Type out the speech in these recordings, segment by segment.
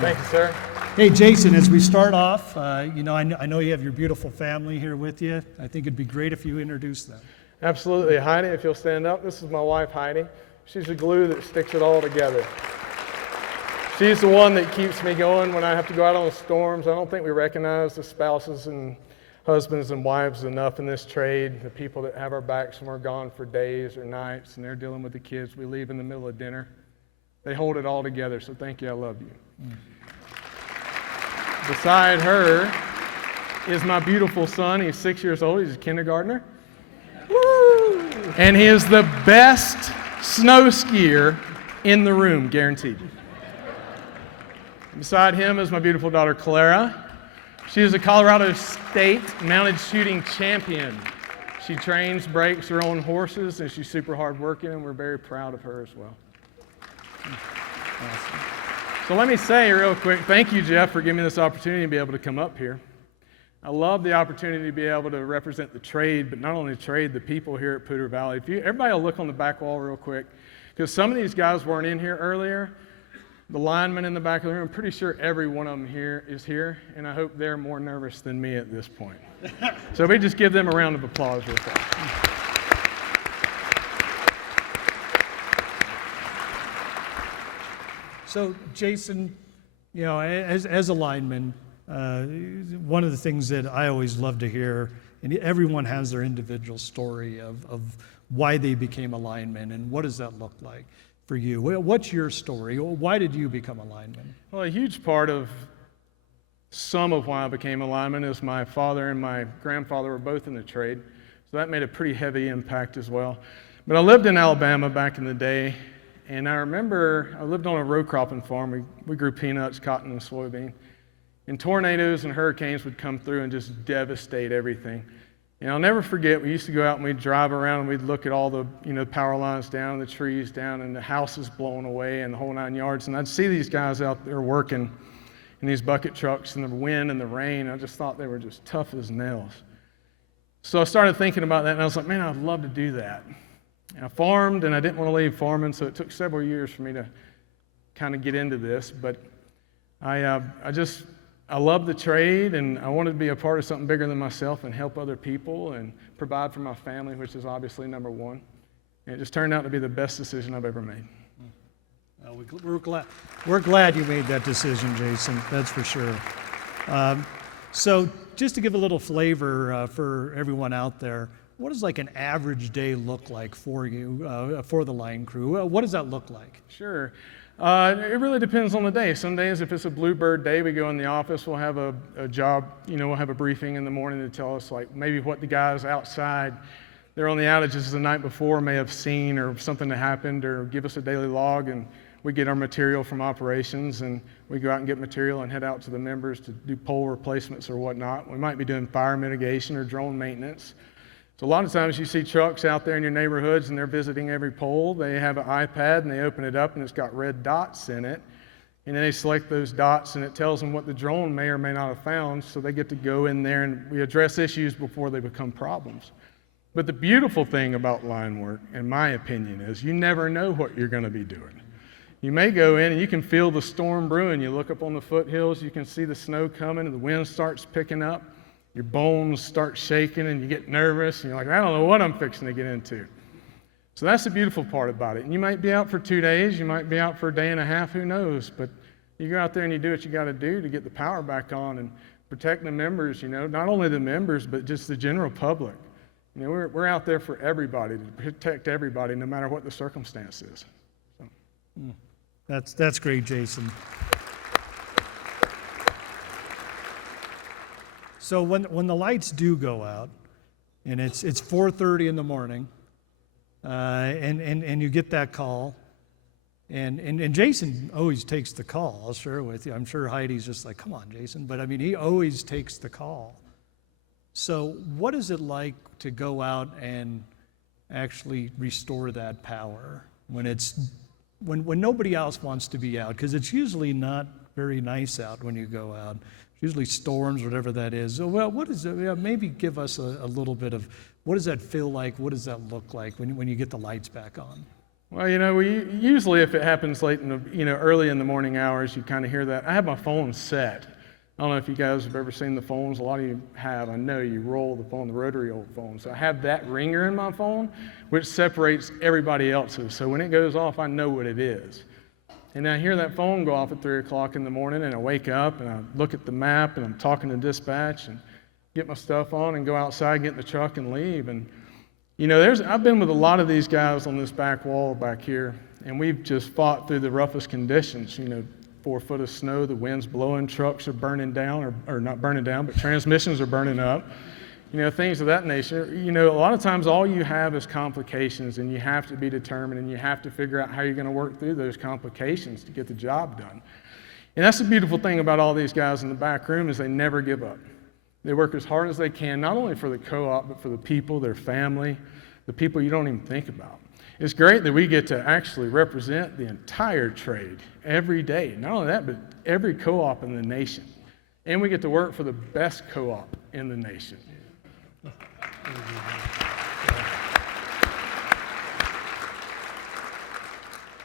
Thank you, sir. Hey, Jason, as we start off, I know you have your beautiful family here with you. I think it'd be great if you introduce them. Absolutely. Heidi, if you'll stand up. This is my wife, Heidi. She's the glue that sticks it all together. She's the one that keeps me going when I have to go out on the storms. I don't think we recognize the spouses and husbands and wives enough in this trade, the people that have our backs when we're gone for days or nights and they're dealing with the kids. We leave in the middle of dinner. They hold it all together, so thank you. I love you. Beside her is my beautiful son. He's 6 years old. He's a kindergartner. Woo! And he is the best snow skier in the room, guaranteed. Beside him is my beautiful daughter, Clara. She is a Colorado State mounted shooting champion. She trains, breaks her own horses, and she's super hardworking, and we're very proud of her as well. Awesome. So let me say real quick, thank you, Jeff, for giving me this opportunity to be able to come up here. I love the opportunity to be able to represent the trade, but not only the trade, the people here at Poudre Valley. Everybody will look on the back wall real quick, because some of these guys weren't in here earlier. The linemen in the back of the room, I'm pretty sure every one of them here is here, and I hope they're more nervous than me at this point. So we just give them a round of applause real quick. So, Jason, as a lineman, one of the things that I always love to hear, and everyone has their individual story of why they became a lineman, and what does that look like for you? What's your story? Why did you become a lineman? Well, a huge part of some of why I became a lineman is my father and my grandfather were both in the trade, so that made a pretty heavy impact as well. But I lived in Alabama back in the day, and I remember I lived on a row cropping farm. We grew peanuts, cotton, and soybean. And tornadoes and hurricanes would come through and just devastate everything. And I'll never forget, we used to go out and we'd drive around and we'd look at all the power lines down, the trees down, and the houses blown away and the whole 9 yards. And I'd see these guys out there working in these bucket trucks in the wind and the rain. I just thought they were just tough as nails. So I started thinking about that, and I was like, man, I'd love to do that. And I farmed, and I didn't want to leave farming, so it took several years for me to kind of get into this. But I love the trade, and I wanted to be a part of something bigger than myself and help other people and provide for my family, which is obviously number one. And it just turned out to be the best decision I've ever made. We're glad you made that decision, Jason. That's for sure. So just to give a little flavor for everyone out there, what does like an average day look like for you, for the line crew? What does that look like? Sure. It really depends on the day. Some days, if it's a bluebird day, we go in the office, we'll have a job, we'll have a briefing in the morning to tell us like maybe what the guys outside, they're on the outages the night before may have seen or something that happened, or give us a daily log, and we get our material from operations, and we go out and get material and head out to the members to do pole replacements or whatnot. We might be doing fire mitigation or drone maintenance. So a lot of times you see trucks out there in your neighborhoods and they're visiting every pole. They have an iPad and they open it up and it's got red dots in it. And then they select those dots and it tells them what the drone may or may not have found, so they get to go in there and we address issues before they become problems. But the beautiful thing about line work, in my opinion, is you never know what you're going to be doing. You may go in and you can feel the storm brewing. You look up on the foothills, you can see the snow coming and the wind starts picking up. Your bones start shaking and you get nervous and you're like, I don't know what I'm fixing to get into. So that's the beautiful part about it. And you might be out for 2 days, you might be out for a day and a half, who knows, but you go out there and you do what you got to do to get the power back on and protect the members, not only the members, but just the general public. We're out there for everybody, to protect everybody, no matter what the circumstance is. So. That's great, Jason. So when the lights do go out, and it's 4:30 in the morning, and you get that call, and Jason always takes the call. I'll share it with you. I'm sure Heidi's just like, come on, Jason, but I mean he always takes the call. So what is it like to go out and actually restore that power when nobody else wants to be out? Because it's usually not very nice out when you go out. Usually storms, whatever that is. So, well, what is it? Maybe give us a little bit of, what does that feel like? What does that look like when you get the lights back on? Well, we usually, if it happens late in the, early in the morning hours, you kind of hear that. I have my phone set. I don't know if you guys have ever seen the phones. A lot of you have. I know you roll the phone, the rotary old phone. So I have that ringer in my phone, which separates everybody else's. So when it goes off, I know what it is. And I hear that phone go off at 3 o'clock in the morning, and I wake up, and I look at the map, and I'm talking to dispatch, and get my stuff on, and go outside, get in the truck, and leave. And, I've been with a lot of these guys on this back wall back here, and we've just fought through the roughest conditions, 4 foot of snow, the wind's blowing, trucks are burning down, or not burning down, but transmissions are burning up, things of that nature. A lot of times all you have is complications, and you have to be determined, and you have to figure out how you're going to work through those complications to get the job done. And that's the beautiful thing about all these guys in the back room is they never give up. They work as hard as they can, not only for the co-op, but for the people, their family, the people you don't even think about. It's great that we get to actually represent the entire trade every day. Not only that, but every co-op in the nation. And we get to work for the best co-op in the nation.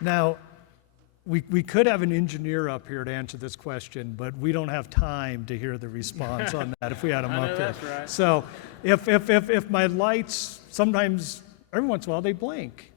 Now, we could have an engineer up here to answer this question, but we don't have time to hear the response on that if we had him up here. That's right. So if my lights, sometimes, every once in a while, they blink.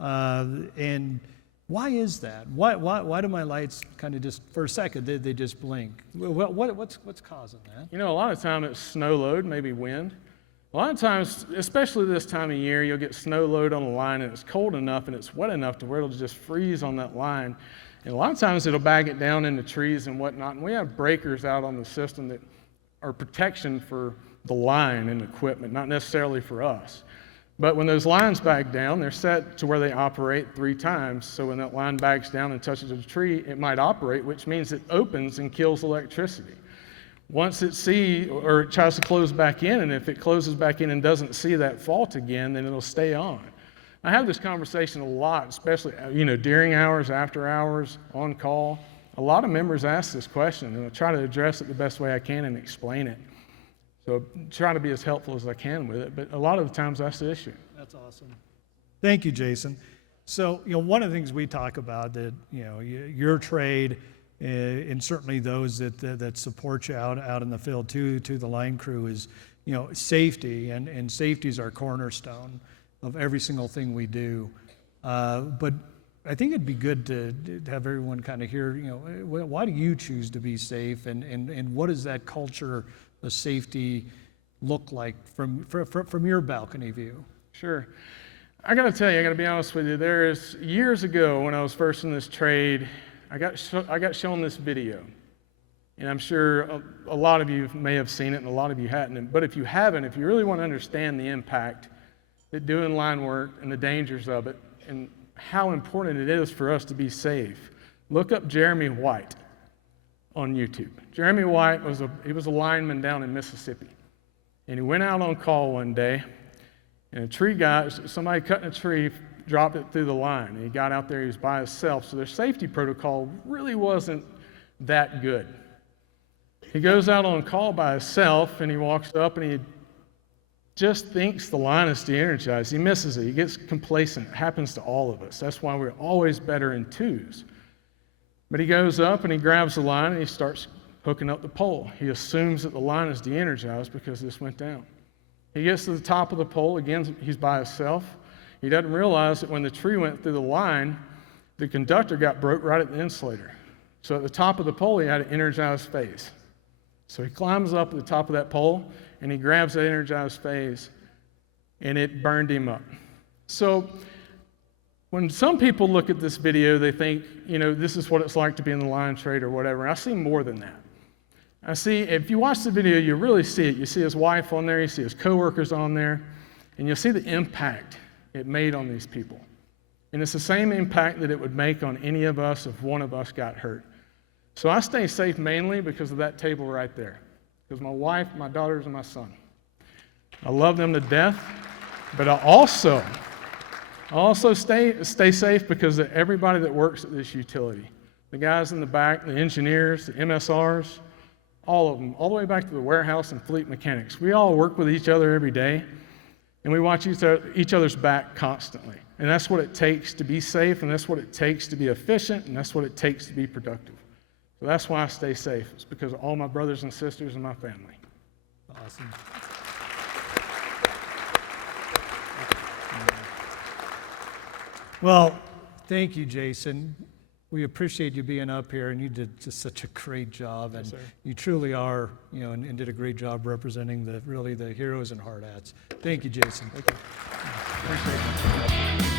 And why is that? Why do my lights kind of just, for a second, they just blink? What's causing that? A lot of time it's snow load, maybe wind. A lot of times, especially this time of year, you'll get snow load on a line and it's cold enough and it's wet enough to where it'll just freeze on that line. And a lot of times it'll bag it down into trees and whatnot. And we have breakers out on the system that are protection for the line and equipment, not necessarily for us. But when those lines bag down, they're set to where they operate 3 times. So when that line bags down and touches a tree, it might operate, which means it opens and kills electricity. Once it sees, or it tries to close back in, and if it closes back in and doesn't see that fault again, then it'll stay on. I have this conversation a lot, especially, during hours, after hours, on call. A lot of members ask this question, and I try to address it the best way I can and explain it. So try to be as helpful as I can with it, but a lot of the times that's the issue. That's awesome. Thank you, Jason. So, one of the things we talk about that, your trade, and certainly those that support you out in the field to the line crew is, safety, and safety is our cornerstone of every single thing we do. But I think it'd be good to have everyone kind of hear, why do you choose to be safe, and what does that culture of safety look like from your balcony view? Sure. I got to tell you, I got to be honest with you. There's years ago when I was first in this trade, I got shown this video, and I'm sure a lot of you may have seen it and a lot of you hadn't. But if you haven't, if you really want to understand the impact that doing line work and the dangers of it and how important it is for us to be safe, look up Jeremy White on YouTube. Jeremy White was a lineman down in Mississippi, and he went out on call one day, and somebody cutting a tree dropped it through the line. And he got out there, he was by himself, so their safety protocol really wasn't that good. He goes out on call by himself, and he walks up, and he just thinks the line is de-energized. He misses it. He gets complacent. It happens to all of us. That's why we're always better in twos. But he goes up, and he grabs the line, and he starts hooking up the pole. He assumes that the line is de-energized because this went down. He gets to the top of the pole. Again, he's by himself. He doesn't realize that when the tree went through the line, the conductor got broke right at the insulator. So at the top of the pole, he had an energized phase. So he climbs up at the top of that pole, and he grabs that energized phase, and it burned him up. So when some people look at this video, they think, this is what it's like to be in the line trade or whatever. I see more than that. I see, if you watch the video, you really see it. You see his wife on there, you see his coworkers on there, and you'll see the impact it made on these people. And it's the same impact that it would make on any of us if one of us got hurt. So I stay safe mainly because of that table right there. Because my wife, my daughters, and my son. I love them to death, but I also stay safe because of everybody that works at this utility. The guys in the back, the engineers, the MSRs, all of them, all the way back to the warehouse and fleet mechanics. We all work with each other every day. And we watch each other's back constantly. And that's what it takes to be safe, and that's what it takes to be efficient, and that's what it takes to be productive. So that's why I stay safe. It's because of all my brothers and sisters and my family. Awesome. Well, thank you, Jason. We appreciate you being up here, and you did just such a great job. And Yes, sir. you truly are, and did a great job representing the heroes and hard hats. Thank you, Jason. Thank you. Appreciate it.